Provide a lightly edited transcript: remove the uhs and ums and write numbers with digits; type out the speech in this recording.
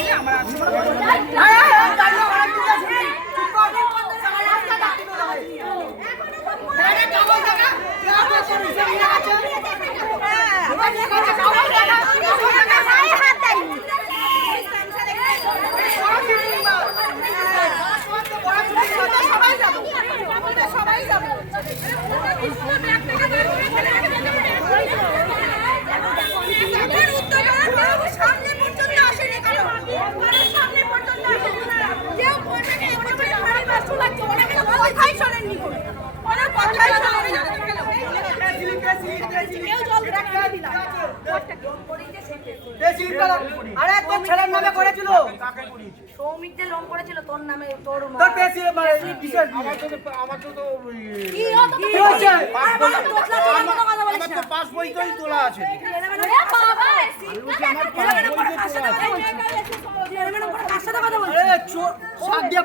মিলে আমরা সবাই যাবো সামনে পর্যন্ত আসেনি কারণ সামনে পর্যন্ত আসেনি কেউ কথাই শোনেননি কোনো কথাই শোনেননি কেউ জল রাখা দিলা আরে তোর ছেলের নামে করেছিল সৌমিকদের লোন করেছিল তোর নামে তোর তোর পেছি কিসের আমার তো কি হতো কি হচ্ছে আমার তো পাস বইতেই তোলা আছে। বাবা আরে শাক দিয়ে